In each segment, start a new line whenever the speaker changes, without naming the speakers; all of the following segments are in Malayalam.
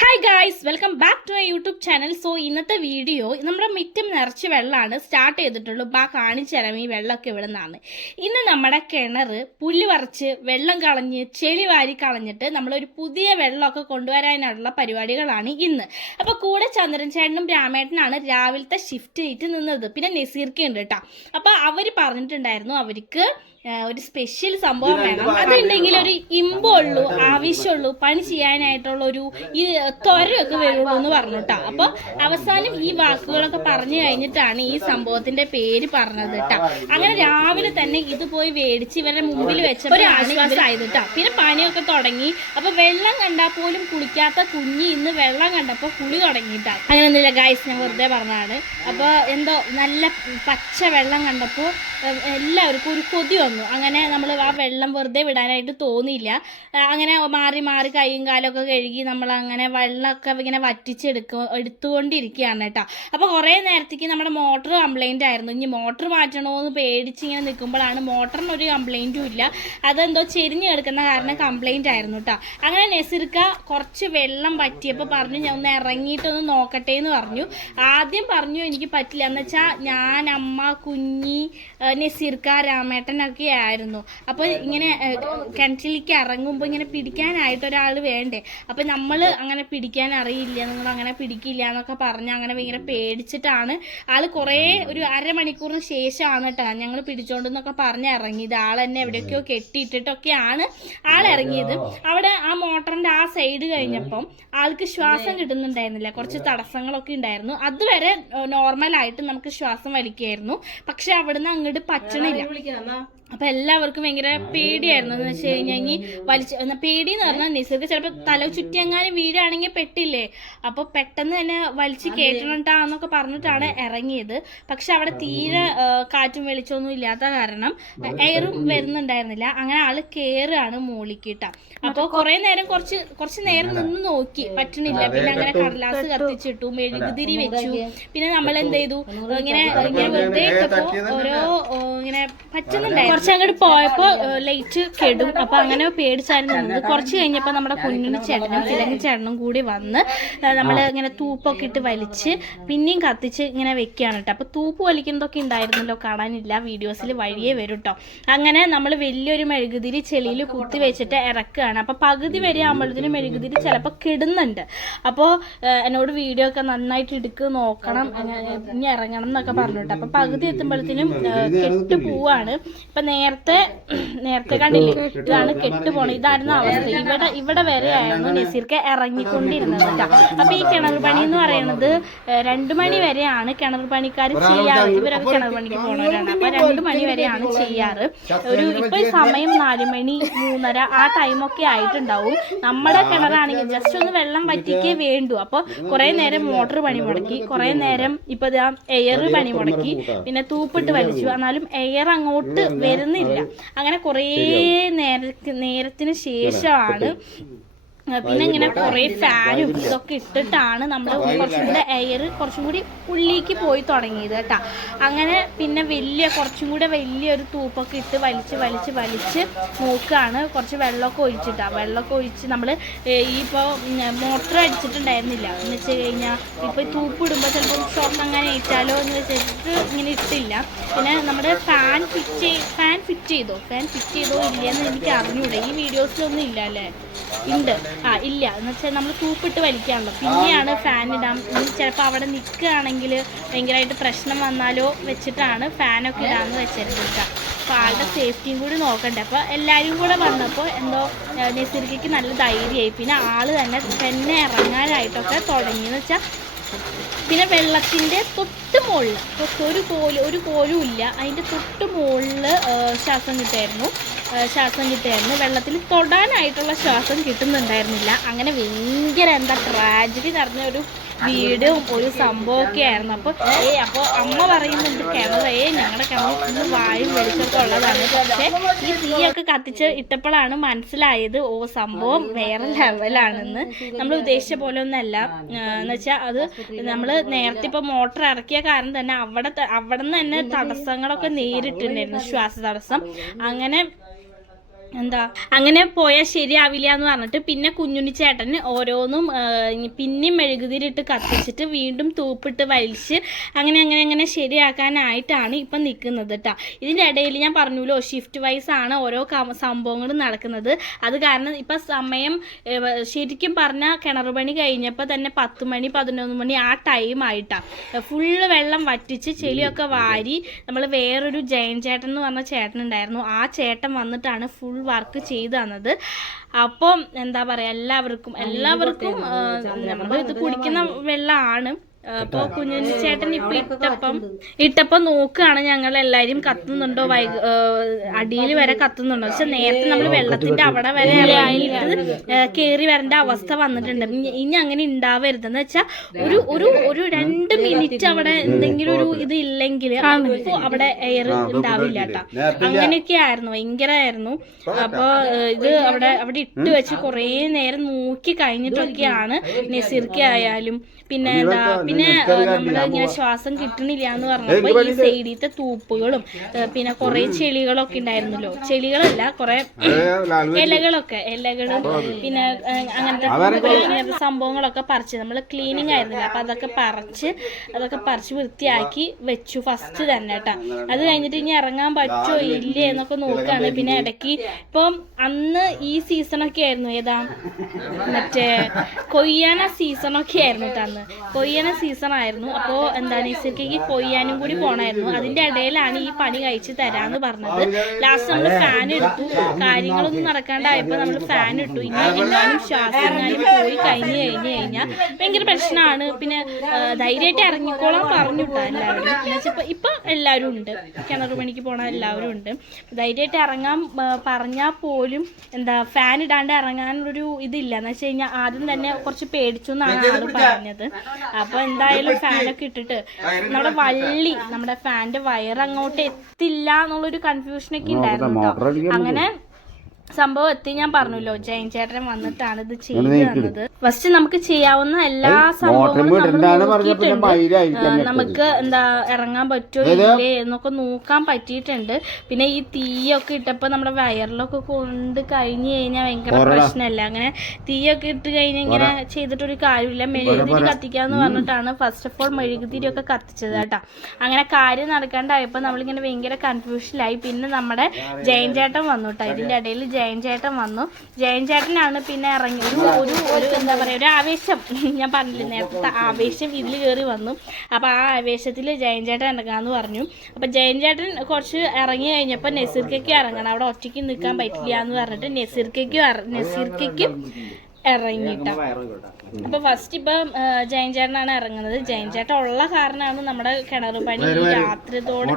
Hi guys welcome back to my YouTube channel so ഇന്നത്തെ വീഡിയോ നമ്മുടെ മിറ്റം നിറച്ച് വെള്ളമാണ്. സ്റ്റാർട്ട് ചെയ്തിട്ടുള്ളൂ. ബാ കാണിച്ചു തരാം ഈ വെള്ളമൊക്കെ ഇവിടെ നിന്നാണ് ഇന്ന് നമ്മുടെ കിണർ പുല്ല് പറിച്ച് വെള്ളം കളഞ്ഞ് ചെളി വാരി കളഞ്ഞിട്ട് നമ്മളൊരു പുതിയ വെള്ളമൊക്കെ കൊണ്ടുവരാനുള്ള പരിപാടികളാണ് ഇന്ന്. അപ്പോൾ കൂടെ ചന്ദ്രൻ ചേട്ടനും രാമേട്ടനാണ് രാവിലത്തെ ഷിഫ്റ്റ് ആയിട്ട് നിന്നത്. പിന്നെ നസീർക്ക ഉണ്ട് കേട്ടോ. അപ്പോൾ അവർ പറഞ്ഞിട്ടുണ്ടായിരുന്നു അവർക്ക് ഒരു സ്പെഷ്യൽ സംഭവം വേണം. അതുണ്ടെങ്കിൽ ഒരു ഇമ്പുള്ളൂ ആവശ്യമുള്ളൂ പണി ചെയ്യാനായിട്ടുള്ള ഒരു ഈ ത്വരയൊക്കെ വരുള്ളൂ എന്ന് പറഞ്ഞു കേട്ടോ അപ്പൊ അവസാനം ഈ വാക്കുകളൊക്കെ പറഞ്ഞു കഴിഞ്ഞിട്ടാണ് ഈ സംഭവത്തിന്റെ പേര് പറഞ്ഞത് കേട്ടോ അങ്ങനെ രാവിലെ തന്നെ ഇത് പോയി മേടിച്ച് ഇവരുടെ മുമ്പിൽ വെച്ച ഒരു ആശ്വാസമായത് കേട്ടോ പിന്നെ പണിയൊക്കെ തുടങ്ങി. അപ്പൊ വെള്ളം കണ്ടാൽ പോലും കുളിക്കാത്ത കുഞ്ഞി ഇന്ന് വെള്ളം കണ്ടപ്പോൾ കുളി തുടങ്ങിയിട്ടാ. അങ്ങനെ ഒന്നുമില്ല ഗായ്സ് ഞാൻ വെറുതെ പറഞ്ഞതാണ്. അപ്പൊ എന്തോ നല്ല പച്ച വെള്ളം കണ്ടപ്പോൾ എല്ലാവർക്കും ഒരു കൊതി വന്നു. അങ്ങനെ നമ്മൾ ആ വെള്ളം വെറുതെ വിടാനായിട്ട് തോന്നിയില്ല. അങ്ങനെ മാറി മാറി കൈയും കാലൊക്കെ കഴുകി നമ്മൾ അങ്ങനെ വെള്ളമൊക്കെ ഇങ്ങനെ വറ്റിച്ചെടുക്ക എടുത്തുകൊണ്ടിരിക്കുകയാണ് കേട്ടോ. അപ്പോൾ കുറേ നേരത്തേക്ക് നമ്മുടെ മോട്ടർ കംപ്ലൈന്റ് ആയിരുന്നു. ഇനി മോട്ടർ മാറ്റണമെന്ന് പേടിച്ച് ഇങ്ങനെ നിൽക്കുമ്പോഴാണ് മോട്ടറിന് ഒരു കംപ്ലൈന്റും ഇല്ല. അതെന്തോ ചെരിഞ്ഞ് കിടക്കുന്ന കാരണം കംപ്ലൈന്റ് ആയിരുന്നു കേട്ടോ. അങ്ങനെ നെസിർക്ക കുറച്ച് വെള്ളം പറ്റിയപ്പോൾ പറഞ്ഞു ഞാൻ ഒന്ന് ഇറങ്ങിയിട്ടൊന്ന് നോക്കട്ടെ എന്ന് പറഞ്ഞു. ആദ്യം പറഞ്ഞു എനിക്ക് പറ്റില്ല. എന്ന് വെച്ചാൽ ഞാൻ അമ്മ കുഞ്ഞി നെസിർക്ക രാമേട്ടനൊക്കെ ആയിരുന്നു അപ്പോൾ ഇങ്ങനെ കിണറ്റിലേക്ക് ഇറങ്ങുമ്പോൾ ഇങ്ങനെ പിടിക്കാനായിട്ട് ഒരാൾ വേണ്ടേ? അപ്പോൾ നമ്മൾ അങ്ങനെ പിടിക്കാൻ അറിയില്ല നിങ്ങൾ അങ്ങനെ പിടിക്കില്ല എന്നൊക്കെ പറഞ്ഞ് അങ്ങനെ ഭയങ്കര പേടിച്ചിട്ടാണ് ആൾ കുറേ ഒരു അരമണിക്കൂറിന് ശേഷമാണ് കേട്ടോ ഞങ്ങൾ പിടിച്ചോണ്ടെന്നൊക്കെ പറഞ്ഞ് ഇറങ്ങിയത്. ആൾ തന്നെ എവിടെയൊക്കെയോ കെട്ടിയിട്ടിട്ടൊക്കെയാണ് ആൾ ഇറങ്ങിയത്. അവിടെ ആ മോട്ടറിന്റെ ആ സൈഡ് കഴിഞ്ഞപ്പം ആൾക്ക് ശ്വാസം കിട്ടുന്നുണ്ടായിരുന്നില്ല. കുറച്ച് തടസ്സങ്ങളൊക്കെ ഉണ്ടായിരുന്നു. അതുവരെ നോർമലായിട്ട് നമുക്ക് ശ്വാസം വലിക്കായിരുന്നു. പക്ഷെ അവിടുന്ന് അങ്ങോട്ട് പറ്റണില്ല. അപ്പൊ എല്ലാവർക്കും ഭയങ്കര പേടിയായിരുന്നു. എന്ന് വെച്ച് കഴിഞ്ഞാൽ ഇനി എന്നാ പേടി എന്ന് പറഞ്ഞാൽ നിസർക്ക് ചിലപ്പോൾ തല ചുറ്റി എങ്ങാനും വീടാണെങ്കിൽ പെട്ടില്ലേ? അപ്പൊ പെട്ടെന്ന് തന്നെ വലിച്ച് കേട്ടണട്ടാന്നൊക്കെ പറഞ്ഞിട്ടാണ് ഇറങ്ങിയത് പക്ഷെ അവിടെ തീരെ കാറ്റും വെളിച്ചമൊന്നും ഇല്ലാത്ത കാരണം എയറും വരുന്നുണ്ടായിരുന്നില്ല. അങ്ങനെ ആൾ കയറുകയാണ് മൂളിക്കിട്ട. അപ്പോൾ കുറെ നേരം കുറച്ച് കുറച്ച് നേരം നിന്ന് നോക്കി. പറ്റണില്ല. പിന്നെ അങ്ങനെ കടലാസ് കത്തിച്ചിട്ടു മെഴുകുതിരി വെച്ചു. പിന്നെ നമ്മൾ എന്ത് ചെയ്തു ഇങ്ങനെ ഇങ്ങനെ വെറുതെ ഓരോ ഇങ്ങനെ പറ്റുന്നുണ്ടായിരുന്നു. കുറച്ച് അങ്ങോട്ട് പോയപ്പോ ലൈറ്റ് കെടും. അപ്പൊ അങ്ങനെ പേടിച്ചായിരുന്നു നിന്നത്. കുറച്ച് കഴിഞ്ഞപ്പോ നമ്മുടെ കുഞ്ഞിന് ചേട്ടനും കിഴങ്ങി ചേട്ടനും കൂടി വന്ന് നമ്മൾ ഇങ്ങനെ തൂപ്പൊക്കെ ഇട്ട് വലിച്ച് പിന്നെയും കത്തിച്ച് ഇങ്ങനെ വെക്കുകയാണ് കേട്ടോ. അപ്പൊ തൂപ്പ് വലിക്കുന്നതൊക്കെ ഉണ്ടായിരുന്നല്ലോ കാണാനില്ല. വീഡിയോസിൽ വഴിയേ വരും കേട്ടോ അങ്ങനെ നമ്മൾ വലിയൊരു മെഴുകുതിരി ചെളിയിൽ കുത്തി വെച്ചിട്ട് ഇറക്കുകയാണ് അപ്പൊ പകുതി വരെ ആകുമ്പോഴത്തേനും മെഴുകുതിരി ചിലപ്പോൾ കിടുന്നുണ്ട്. അപ്പോൾ എന്നോട് വീഡിയോ ഒക്കെ നന്നായിട്ട് എടുക്ക് നോക്കണം ഇനി ഇറങ്ങണം എന്നൊക്കെ പറഞ്ഞു കേട്ടോ അപ്പൊ പകുതി എത്തുമ്പോഴത്തേനും കെട്ടു പോവാണ്. ഇപ്പൊ നേരത്തെ നേരത്തെ കണ്ടില്ലേ? ഇതാണ് കെട്ടുപോണത് ഇതായിരുന്നു അവസ്ഥ. ഇവിടെ ഇവിടെ വരെയായിരുന്നു നസീർക്ക് ഇറങ്ങിക്കൊണ്ടിരുന്നത് അപ്പൊ ഈ കിണർ പണി എന്ന് പറയുന്നത് രണ്ടു മണി വരെയാണ് കിണർ പണിക്കാർ ചെയ്യാറ്. ഇവരൊക്കെ കിണർ പണിക്ക് പോണവരാണ്. അപ്പൊ രണ്ടു മണി വരെയാണ് ചെയ്യാറ്. ഒരു ഇപ്പൊ സമയം നാല് മണി മൂന്നര ആ ടൈമൊക്കെ ആയിട്ടുണ്ടാവും. നമ്മുടെ കിണറാണെങ്കിൽ ജസ്റ്റ് ഒന്ന് വെള്ളം വറ്റിക്കേ വേണ്ടു. അപ്പൊ കുറെ നേരം മോട്ടർ പണി മുടക്കി കുറെ നേരം ഇപ്പൊ എയർ പണി മുടക്കി പിന്നെ തൂപ്പിട്ട് വലിച്ചു. എന്നാലും എയർ അങ്ങോട്ട് വരുന്നില്ല. അങ്ങനെ കുറേ നേര നേരത്തിന് ശേഷമാണ് പിന്നെ ഇങ്ങനെ കുറേ ഫാനും ഇതൊക്കെ ഇട്ടിട്ടാണ് നമ്മൾ കുറച്ചും കൂടെ എയർ കുറച്ചും കൂടി ഉള്ളിലേക്ക് പോയി തുടങ്ങിയത് കേട്ടോ. അങ്ങനെ പിന്നെ വലിയ കുറച്ചും കൂടെ വലിയൊരു തൂപ്പൊക്കെ ഇട്ട് വലിച്ച് വലിച്ച് വലിച്ച് നോക്കുകയാണ് കുറച്ച് വെള്ളമൊക്കെ ഒഴിച്ചിട്ടാ. വെള്ളമൊക്കെ ഒഴിച്ച് നമ്മൾ ഈ ഇപ്പോൾ മോട്ടർ അടിച്ചിട്ടുണ്ടായിരുന്നില്ല. എന്ന് വെച്ച് കഴിഞ്ഞാൽ ഇപ്പോൾ തൂപ്പ് ഇടുമ്പോൾ ചിലപ്പോൾ ഷോക്ക് അങ്ങനെ ഇട്ടാലോ എന്ന് വെച്ചിട്ട് ഇങ്ങനെ ഇട്ടില്ല. പിന്നെ നമ്മുടെ ഫാൻ ഫിറ്റ് ചെയ് ഫാൻ ഫിറ്റ് ചെയ്തോ? ഫാൻ ഫിറ്റ് ചെയ്തോ ഇല്ലയെന്ന് എനിക്ക് അറിഞ്ഞൂടെ? ഈ വീഡിയോസിലൊന്നും ഇല്ല അല്ലേ? ഉണ്ട്. ആ ഇല്ല. എന്ന് വെച്ചാൽ നമ്മൾ തൂപ്പിട്ട് വലിക്കാണല്ലോ പിന്നെയാണ് ഫാൻ ഇടാം. ഇനി ചിലപ്പോൾ അവിടെ നിൽക്കുകയാണെങ്കിൽ ഭയങ്കരമായിട്ട് പ്രശ്നം വന്നാലോ വെച്ചിട്ടാണ് ഫാനൊക്കെ ഇടാമെന്ന് വെച്ചിരുന്നത് അപ്പോൾ ആളുടെ സേഫ്റ്റിയും കൂടി നോക്കണ്ടേ. അപ്പോൾ എല്ലാവരും കൂടെ വന്നപ്പോൾ എന്തോ നസീർക്കയ്ക്ക് നല്ല ധൈര്യമായി. പിന്നെ ആൾ തന്നെ തന്നെ ഇറങ്ങാനായിട്ടൊക്കെ തുടങ്ങി എന്ന് വെച്ചാൽ പിന്നെ വെള്ളത്തിന്റെ തൊട്ട് മുകളിൽ ഒരു കോൽ ഒരു കോലും ഇല്ല. അതിന്റെ തൊട്ട് മുകളിൽ ശ്വാസം കിട്ടായിരുന്നു ശ്വാസം കിട്ടുമായിരുന്നു വെള്ളത്തിൽ തൊടാനായിട്ടുള്ള ശ്വാസം കിട്ടുന്നുണ്ടായിരുന്നില്ല. അങ്ങനെ ഭയങ്കര എന്താ ട്രാജഡി നടന്ന ഒരു വീടും ഒരു സംഭവമൊക്കെ ആയിരുന്നു. അപ്പോൾ ഏ അപ്പോൾ അമ്മ പറയുന്നുണ്ട് കിണർ ഏ ഞങ്ങളുടെ കിണർ ഫുള്ള് വായും വെളിച്ചൊക്കെ ഉള്ളതാണ്. പക്ഷേ ഈ തീയൊക്കെ കത്തിച്ച് ഇട്ടപ്പോഴാണ് മനസ്സിലായത് ഓ സംഭവം വേറെ ലെവലാണെന്ന്. നമ്മൾ ഉദ്ദേശിച്ച പോലെ ഒന്നല്ല. എന്ന് വെച്ചാൽ അത് നമ്മൾ നേരത്തെ ഇപ്പോൾ മോട്ടർ ഇറക്കിയ കാരണം തന്നെ അവിടെ അവിടെ നിന്ന് തന്നെ തടസ്സങ്ങളൊക്കെ നേരിട്ടുണ്ടായിരുന്നു ശ്വാസ തടസ്സം അങ്ങനെ എന്താ? അങ്ങനെ പോയാൽ ശരിയാവില്ല എന്ന് പറഞ്ഞിട്ട് പിന്നെ കുഞ്ഞുണ്ണി ചേട്ടൻ ഓരോന്നും പിന്നെയും മെഴുകുതിരിട്ട് കത്തിച്ചിട്ട് വീണ്ടും തൂപ്പിട്ട് വലിച്ച് അങ്ങനെ അങ്ങനെ അങ്ങനെ ശരിയാക്കാനായിട്ടാണ് ഇപ്പം നിൽക്കുന്നത് കേട്ടോ ഇതിന്റെ ഇടയിൽ ഞാൻ പറഞ്ഞല്ലോ ഷിഫ്റ്റ് വൈസ് ആണ് ഓരോ സംഭവങ്ങളും നടക്കുന്നത്. അത് കാരണം ഇപ്പം സമയം ശരിക്കും പറഞ്ഞാൽ കിണർ പണി കഴിഞ്ഞപ്പോൾ തന്നെ പത്ത് മണി പതിനൊന്ന് മണി ആ ടൈം ആയിട്ടാണ് ഫുള്ള് വെള്ളം വറ്റിച്ച് ചെളിയൊക്കെ വാരി നമ്മൾ വേറൊരു ജയൻ ചേട്ടൻ എന്ന് പറഞ്ഞ ചേട്ടൻ ഉണ്ടായിരുന്നു. ആ ചേട്ടൻ വന്നിട്ടാണ് ഫുൾ വർക്ക് ചെയ്തു തന്നത് അപ്പം എന്താ പറയുക എല്ലാവർക്കും എല്ലാവർക്കും നമ്മൾ ഇത് കുടിക്കുന്ന വെള്ളമാണ് അപ്പോൾ കുഞ്ഞുണ്ണി ചേട്ടൻ ഇപ്പൊ ഇട്ടപ്പം ഇട്ടപ്പം നോക്കുകയാണ് ഞങ്ങൾ എല്ലാരും കത്തുന്നുണ്ടോ? വൈ അടിയിൽ വരെ കത്തുന്നുണ്ടോ? പക്ഷെ നേരത്തെ നമ്മൾ വെള്ളത്തിന്റെ അവിടെ വരെ ആയിട്ട് കയറി വരേണ്ട അവസ്ഥ വന്നിട്ടുണ്ട്. ഇനി- അങ്ങനെ ഉണ്ടാവരുതെന്ന് വെച്ചാൽ ഒരു ഒരു ഒരു രണ്ട് മിനിറ്റ് അവിടെ എന്തെങ്കിലും ഒരു ഇത് ഇല്ലെങ്കിൽ അവിടെ എയർ ഉണ്ടാവില്ല അങ്ങനെയൊക്കെ ആയിരുന്നു ഭയങ്കരമായിരുന്നു അപ്പൊ ഇത് അവിടെ അവിടെ ഇട്ട് വെച്ച് കുറേ നേരം നോക്കി കഴിഞ്ഞിട്ടൊക്കെയാണ് നസീർക്ക് ആയാലും പിന്നെ എന്താ പിന്നെ നമ്മുടെ ഇങ്ങനെ ശ്വാസം കിട്ടണില്ല എന്ന് പറഞ്ഞപ്പോ ഈ സൈഡിലത്തെ തൂപ്പുകളും പിന്നെ കൊറേ ചെളികളൊക്കെ ഉണ്ടായിരുന്നല്ലോ. ചെളികളല്ല കൊറേ ഇലകളൊക്കെ ഇലകളും പിന്നെ അങ്ങനത്തെ സംഭവങ്ങളൊക്കെ പറിച്ച് നമ്മൾ ക്ലീനിങ് ആയിരുന്നില്ല? അപ്പൊ അതൊക്കെ പറിച്ച് അതൊക്കെ പറിച്ച് വൃത്തിയാക്കി വെച്ചു ഫസ്റ്റ് തന്നെ കേട്ടാ അത് കഴിഞ്ഞിട്ട് ഇനി ഇറങ്ങാൻ പറ്റുമോ ഇല്ലേ എന്നൊക്കെ നോക്കുകയാണ് പിന്നെ ഇടയ്ക്ക് ഇപ്പം അന്ന് ഈ സീസണൊക്കെ ആയിരുന്നു ഏതാ? മറ്റേ കൊയ്യാന സീസണൊക്കെ ആയിരുന്നു കേട്ടോ അന്ന്. കൊയ്യാന സീസൺ ആയിരുന്നു. അപ്പോൾ എന്താണ് നൈസർക്കിക്ക് കൊയ്യാനും കൂടി പോണായിരുന്നു. അതിന്റെ ഇടയിലാണ് ഈ പണി കഴിച്ച് തരാന്ന് പറഞ്ഞത്. ലാസ്റ്റ് നമ്മൾ ഫാൻ എടുത്തു കാര്യങ്ങളൊന്നും നടക്കാണ്ടായപ്പോൾ നമ്മൾ ഫാൻ ഇട്ടു. ഇനി എങ്ങാനും ശ്വാസം പോയി കഴിഞ്ഞ് കഴിഞ്ഞ് കഴിഞ്ഞാൽ ഭയങ്കര പ്രശ്നമാണ് പിന്നെ ധൈര്യമായിട്ട് ഇറങ്ങിക്കോളാൻ പറഞ്ഞു കേട്ടോ എല്ലാവരും. എന്നുവെച്ചപ്പോൾ ഇപ്പം എല്ലാവരും ഉണ്ട്. കിണർ പണിക്ക് പോണ എല്ലാവരും ഉണ്ട്. ധൈര്യമായിട്ട് ഇറങ്ങാൻ പറഞ്ഞാൽ പോലും എന്താ ഫാൻ ഇടാണ്ട് ഇറങ്ങാനുള്ളൊരു ഇതില്ല. എന്ന് വെച്ച് കഴിഞ്ഞാൽ ആദ്യം തന്നെ കുറച്ച് പേടിച്ചു എന്നാണ് ആൾ പറഞ്ഞത്. അപ്പൊ എന്തായാലും ഫാനൊക്കെ ഇട്ടിട്ട് നമ്മുടെ വള്ളി നമ്മുടെ ഫാനിന്റെ വയർ അങ്ങോട്ട് എത്തില്ല എന്നുള്ളൊരു കൺഫ്യൂഷനൊക്കെ ഉണ്ടായിരുന്നു കേട്ടോ അങ്ങനെ സംഭവം എത്തി ഞാൻ പറഞ്ഞല്ലോ. ജയൻ ചേട്ടൻ വന്നിട്ടാണ് ഇത് ചെയ്തു തന്നത് ഫസ്റ്റ് നമുക്ക് ചെയ്യാവുന്ന എല്ലാ സംഭവങ്ങളും നമുക്ക് എന്താ ഇറങ്ങാൻ പറ്റുമോ ഇല്ലേ എന്നൊക്കെ നോക്കാൻ പറ്റിയിട്ടുണ്ട്. പിന്നെ ഈ തീയൊക്കെ ഇട്ടപ്പോ നമ്മുടെ വയറിലൊക്കെ കൊണ്ട് കഴിഞ്ഞു കഴിഞ്ഞാൽ ഭയങ്കര പ്രശ്നമല്ല അങ്ങനെ തീയൊക്കെ ഇട്ട് കഴിഞ്ഞാൽ ഇങ്ങനെ ചെയ്തിട്ടൊരു കാര്യമില്ല. മെഴുകുതിരി കത്തിക്കാന്ന് പറഞ്ഞിട്ടാണ് ഫസ്റ്റ് ഓഫ് ഓൾ മെഴുകുതിരി ഒക്കെ കത്തിച്ചത് കേട്ടോ. അങ്ങനെ കാര്യം നടക്കാണ്ടായപ്പോൾ നമ്മളിങ്ങനെ ഭയങ്കര കൺഫ്യൂഷനായി പിന്നെ നമ്മുടെ ജയൻ ചേട്ടൻ വന്നു കേട്ടോ. ഇതിന്റെ ഇടയിൽ ജയൻ ചേട്ടൻ വന്നു. ജയൻ ചേട്ടനാണ് പിന്നെ ഇറങ്ങി ഒരു ഒരു ഒരു എന്താ പറയുക ഒരു ആവേശം. ഞാൻ പറഞ്ഞില്ലേ നേരത്തെ ആവേശം ഇതിൽ കയറി വന്നു. അപ്പോൾ ആ ആവേശത്തിൽ ജയൻ ചേട്ടൻ ഇറങ്ങാമെന്ന് പറഞ്ഞു. അപ്പോൾ ജയൻ ചേട്ടൻ കുറച്ച് ഇറങ്ങി കഴിഞ്ഞപ്പോൾ നസീർക്കയ്ക്ക് ഇറങ്ങണം. അവിടെ ഒറ്റയ്ക്ക് നിൽക്കാൻ പറ്റില്ല എന്ന് പറഞ്ഞിട്ട് നസീർക്കയ്ക്കും നസീർക്കയ്ക്കും ഇറങ്ങിയിട്ട അപ്പൊ ഫസ്റ്റ് ഇപ്പൊ ജയൻ ചേട്ടനാണ് ഇറങ്ങുന്നത്. ജയൻ ചേട്ടൻ ഉള്ള കാരണമാണ് നമ്മുടെ കിണർ പണി രാത്രിയോടെ രാത്രിത്തോടെ.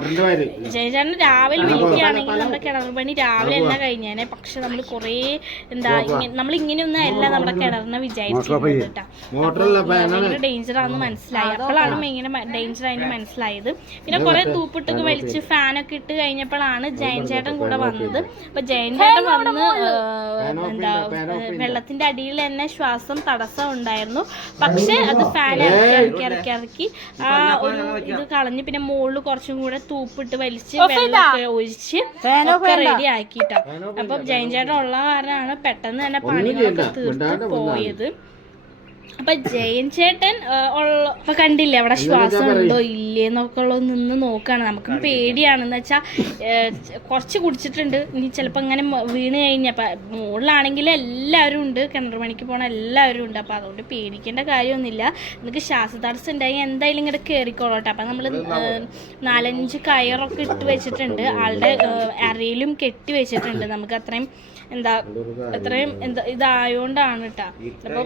ജയൻ ചേട്ടൻ രാവിലെ വിളിക്കുകയാണെങ്കിൽ നമ്മുടെ കിണർ പണി രാവിലെ തന്നെ കഴിഞ്ഞേനെ. പക്ഷെ നമ്മൾ കുറേ എന്താ നമ്മൾ ഇങ്ങനെയൊന്നും അല്ല നമ്മുടെ കിണറിനെ ഭയങ്കര ഡേഞ്ചർ ആണെന്ന് മനസ്സിലായി. അപ്പോഴാണ് ഇങ്ങനെ ഡേഞ്ചർ ആയിട്ട് മനസ്സിലായത്. പിന്നെ കുറെ തൂപ്പിട്ടൊക്കെ വലിച്ച് ഫാനൊക്കെ ഇട്ട് കഴിഞ്ഞപ്പോഴാണ് ജയൻ ചേട്ടൻ കൂടെ വന്നത്. അപ്പൊ ജയൻ ചേട്ടൻ വന്ന് എന്താ വെള്ളത്തിന്റെ അടിയിൽ തന്നെ ശ്വാസം തടസ്സം ഉണ്ടായിരുന്നു. പക്ഷെ അത് ഫാൻ ഇറക്കി ഇറക്കി ഇറക്കി ഇറക്കി. ആ ഒരു ഇത് കളഞ്ഞ് പിന്നെ മുകളിൽ കുറച്ചും കൂടെ തൂപ്പിട്ട് വലിച്ച് വെള്ളമൊക്കെ ഒഴിച്ച് ഒക്കെ റെഡി ആക്കിട്ടോ അപ്പൊ ജയൻ ചേട്ടൻ ഉള്ള കാരണമാണ് പെട്ടെന്ന് തന്നെ പണികളൊക്കെ തീർത്ത് പോയത്. അപ്പൊ ജയൻ ചേട്ടൻ ആ, ഇപ്പൊ കണ്ടില്ലേ അവിടെ ശ്വാസം ഉണ്ടോ ഇല്ലേ എന്നൊക്കെ ഉള്ളത് നിന്ന് നോക്കാണ്. നമുക്കും പേടിയാണെന്ന് വെച്ചാ കുറച്ച് കുടിച്ചിട്ടുണ്ട്. ഇനി ചിലപ്പോ അങ്ങനെ വീണ് കഴിഞ്ഞ മുകളിലാണെങ്കിൽ എല്ലാവരും ഉണ്ട്. കിണർ പണിക്ക് പോണ എല്ലാവരും ഉണ്ട്. അപ്പൊ അതുകൊണ്ട് പേടിക്കേണ്ട കാര്യമൊന്നുമില്ല. നിങ്ങൾക്ക് ശ്വാസതടസ്സം ഉണ്ടായി എന്തായാലും ഇങ്ങോട്ട് കയറിക്കോളട്ടെ അപ്പൊ നമ്മൾ നാലഞ്ച് കയറൊക്കെ ഇട്ട് വെച്ചിട്ടുണ്ട്. ആളുടെ അരയിലും കെട്ടി വെച്ചിട്ടുണ്ട്. നമുക്ക് അത്രയും എന്താ അത്രയും എന്താ ഇതായോണ്ടാണ് കേട്ടോ അപ്പം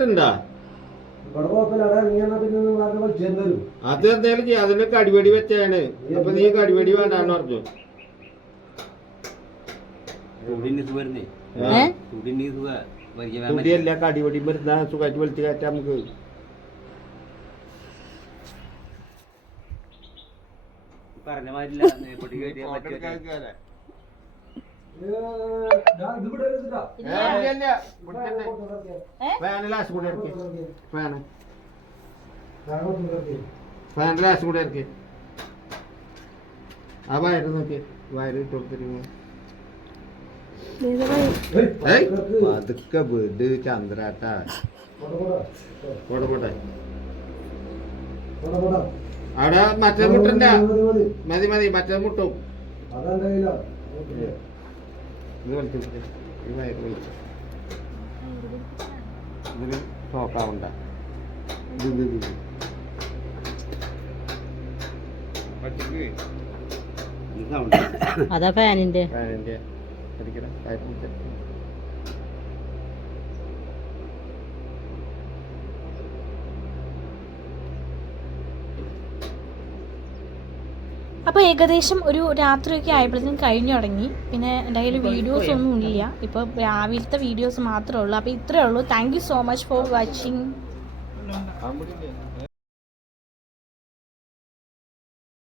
തരും.
അത് എന്തായാലും അതിന്റെ കടിപടി വെച്ചാണ് അപ്പൊ നീ കടിപടി വേണ്ടാന്ന് പറഞ്ഞു. മരുന്ന
പറഞ്ഞ മാതിരില്ല.
ഫാനിലാസ് കൂടെ ഇറക്കി ഫാന്. ഫാനിലാസ് കൂടെ ആ വയറ് വയറ് ഇട്ട് കൊടുത്തിരിക്കുന്നു പതുക്കെ വീട് ചന്ദ്രാട്ട. പോട്ടെ. അവിടെ മറ്റേ മുട്ടണ്ട
മതി, മതി.
മറ്റേ മുട്ടും
അതെന്റെ കയ്യിലാ.
ഇത് വലിച്ചു പിടിക്ക്. ഈ വയറ് വലിച്ചു ഇതിൽ നോക്കാവണ്ട ഇത് ഇത് ഇത് ഇത്.
ഇത്
അതാ ഫാനിന്റെ
ഫാനിന്റെ വയറ്
അപ്പോൾ ഏകദേശം ഒരു രാത്രിയൊക്കെ ആയപ്പോഴത്തേക്കും കഴിഞ്ഞു തുടങ്ങി പിന്നെ എന്റെ കയ്യിൽ വീഡിയോസ് ഒന്നും ഇല്ല ഇപ്പോൾ രാവിലത്തെ വീഡിയോസ് മാത്രമേ ഉള്ളൂ അപ്പോൾ ഇത്രയേ ഉള്ളൂ thank you so much for watching?